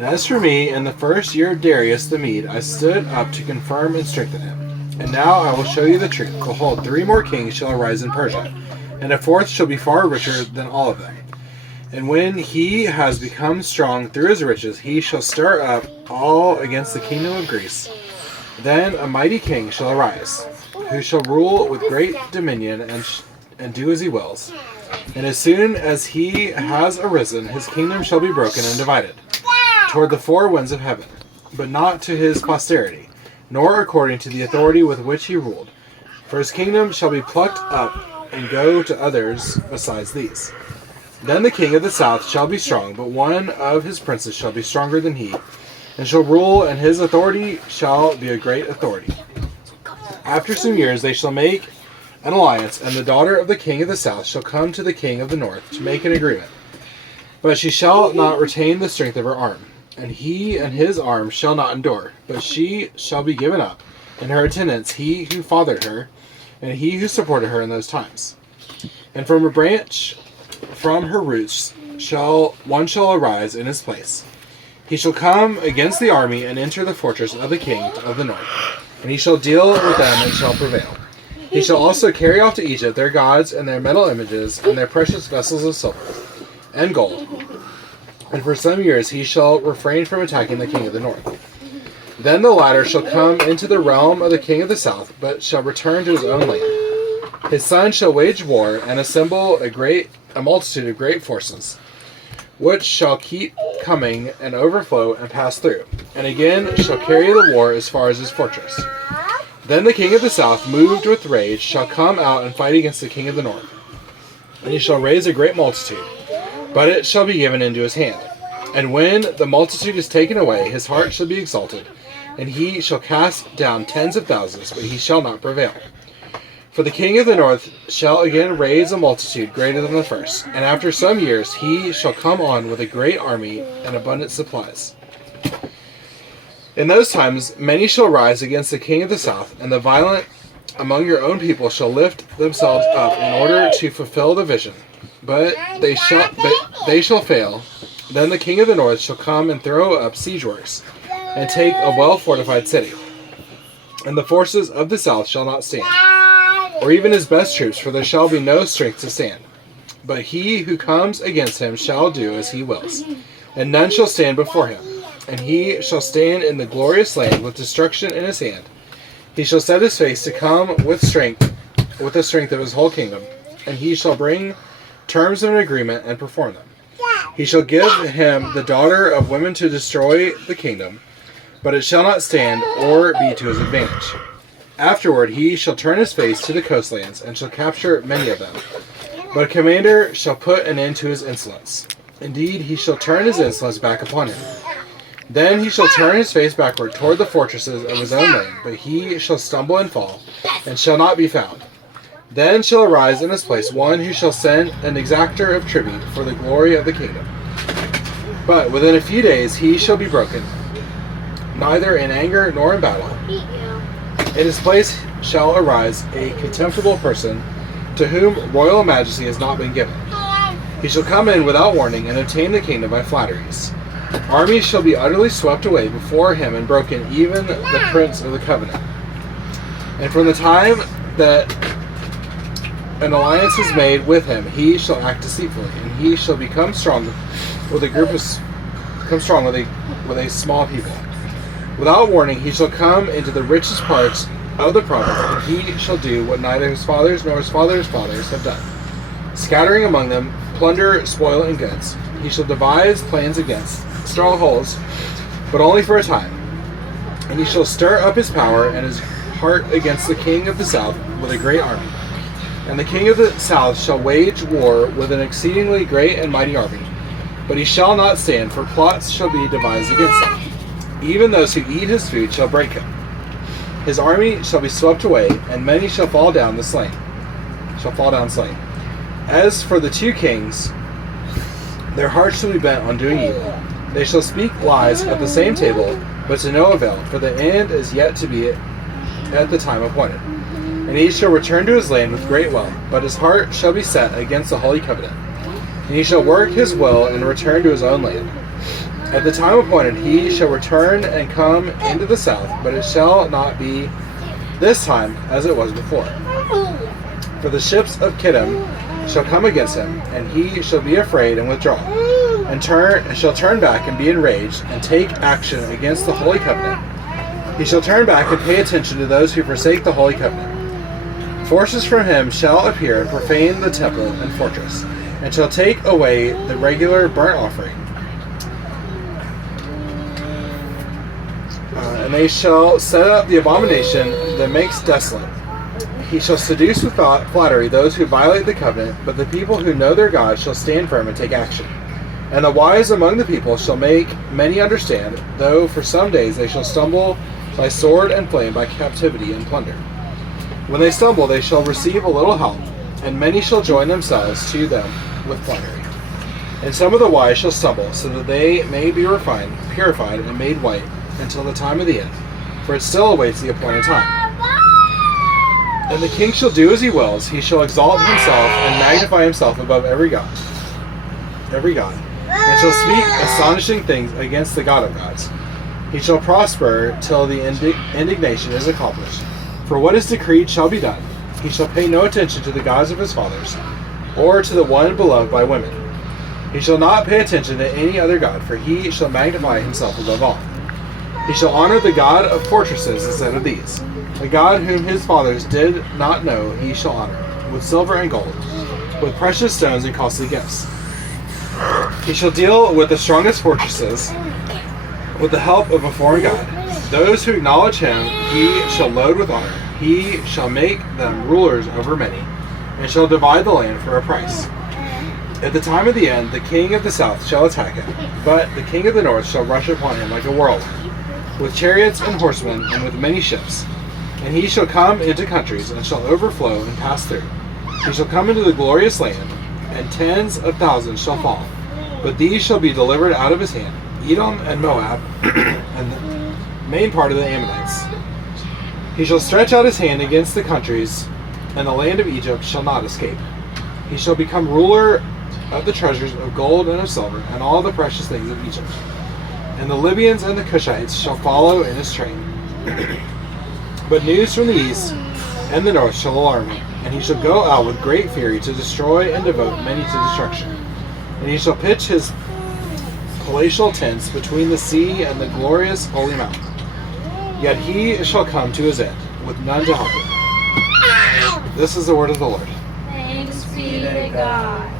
And as for me, in the first year of Darius the Mede, I stood up to confirm and strengthen him. And now I will show you the truth. Behold, 3 more kings shall arise in Persia, and a 4th shall be far richer than all of them. And when he has become strong through his riches, he shall stir up all against the kingdom of Greece. Then a mighty king shall arise, who shall rule with great dominion and do as he wills. And as soon as he has arisen, his kingdom shall be broken and divided toward the 4 winds of heaven, but not to his posterity, nor according to the authority with which he ruled. For his kingdom shall be plucked up and go to others besides these. Then the king of the south shall be strong, but one of his princes shall be stronger than he, and shall rule, and his authority shall be a great authority. After some years they shall make an alliance, and the daughter of the king of the south shall come to the king of the north to make an agreement. But she shall not retain the strength of her arm, and he and his arm shall not endure, but she shall be given up, and her attendants he who fathered her, and he who supported her in those times. And from a branch from her roots one shall arise in his place. He shall come against the army and enter the fortress of the king of the north, and he shall deal with them and shall prevail. He shall also carry off to Egypt their gods and their metal images and their precious vessels of silver and gold. And for some years he shall refrain from attacking the king of the north. Then the latter shall come into the realm of the king of the south, but shall return to his own land. His son shall wage war and assemble a multitude of great forces, which shall keep coming and overflow and pass through, and again shall carry the war as far as his fortress. Then the king of the south, moved with rage, shall come out and fight against the king of the north. And he shall raise a great multitude, but it shall be given into his hand. And when the multitude is taken away, his heart shall be exalted, and he shall cast down tens of thousands, but he shall not prevail. For the king of the north shall again raise a multitude greater than the first, and after some years he shall come on with a great army and abundant supplies. In those times many shall rise against the king of the south, and the violent among your own people shall lift themselves up in order to fulfill the vision. But they shall fail. Then the king of the north shall come and throw up siege works, and take a well-fortified city. And the forces of the south shall not stand, or even his best troops, for there shall be no strength to stand. But he who comes against him shall do as he wills, and none shall stand before him. And he shall stand in the glorious land with destruction in his hand. He shall set his face to come with the strength of his whole kingdom, and he shall bring terms of an agreement and perform them. He shall give him the daughter of women to destroy the kingdom, but it shall not stand or be to his advantage. Afterward he shall turn his face to the coastlands, and shall capture many of them. But a commander shall put an end to his insolence. Indeed, he shall turn his insolence back upon him. Then he shall turn his face backward toward the fortresses of his own land, but he shall stumble and fall, and shall not be found. Then shall arise in his place one who shall send an exactor of tribute for the glory of the kingdom. But within a few days he shall be broken, neither in anger nor in battle. In his place shall arise a contemptible person, to whom royal majesty has not been given. He shall come in without warning and obtain the kingdom by flatteries. Armies shall be utterly swept away before him and broken, even the prince of the covenant. And from the time that an alliance is made with him, he shall act deceitfully, and he shall become strong with a small people. Without warning he shall come into the richest parts of the province, and he shall do what neither his fathers nor his fathers' fathers have done, scattering among them plunder, spoil, and goods. He shall devise plans against strongholds, but only for a time. And he shall stir up his power and his heart against the king of the south with a great army. And the king of the south shall wage war with an exceedingly great and mighty army, but he shall not stand, for plots shall be devised against him. Even those who eat his food shall break him. His army shall be swept away, and many shall fall down slain. As for the 2 kings, their hearts shall be bent on doing evil. They shall speak lies at the same table, but to no avail, for the end is yet to be at the time appointed. And he shall return to his land with great wealth, but his heart shall be set against the holy covenant. And he shall work his will and return to his own land. At the time appointed, he shall return and come into the south, but it shall not be this time as it was before. For the ships of Kittim shall come against him, and he shall be afraid and withdraw, and shall turn back and be enraged, and take action against the holy covenant. He shall turn back and pay attention to those who forsake the holy covenant. Forces from him shall appear and profane the temple and fortress, and shall take away the regular burnt offering. And they shall set up the abomination that makes desolate. He shall seduce with flattery those who violate the covenant, but the people who know their God shall stand firm and take action. And the wise among the people shall make many understand, though for some days they shall stumble by sword and flame, by captivity and plunder. When they stumble, they shall receive a little help, and many shall join themselves to them with flattery. And some of the wise shall stumble, so that they may be refined, purified, and made white until the time of the end, for it still awaits the appointed time. And the king shall do as he wills; he shall exalt himself and magnify himself above every god, and shall speak astonishing things against the God of gods. He shall prosper till the indignation is accomplished. For what is decreed shall be done. He shall pay no attention to the gods of his fathers, or to the one beloved by women. He shall not pay attention to any other god, for he shall magnify himself above all. He shall honor the God of fortresses instead of these. The God whom his fathers did not know he shall honor, with silver and gold, with precious stones and costly gifts. He shall deal with the strongest fortresses, with the help of a foreign god. Those who acknowledge him he shall load with honor. He shall make them rulers over many, and shall divide the land for a price. At the time of the end, the king of the south shall attack him, but the king of the north shall rush upon him like a whirlwind, with chariots and horsemen, and with many ships. And he shall come into countries, and shall overflow and pass through. He shall come into the glorious land, and tens of thousands shall fall. But these shall be delivered out of his hand, Edom and Moab, and the main part of the Ammonites. He shall stretch out his hand against the countries, and the land of Egypt shall not escape. He shall become ruler of the treasures of gold and of silver, and all the precious things of Egypt. And the Libyans and the Cushites shall follow in his train. But news from the east and the north shall alarm him, and he shall go out with great fury to destroy and devote many to destruction. And he shall pitch his palatial tents between the sea and the glorious holy mountain. Yet he shall come to his end, with none to help him. This is the word of the Lord. Thanks be to God.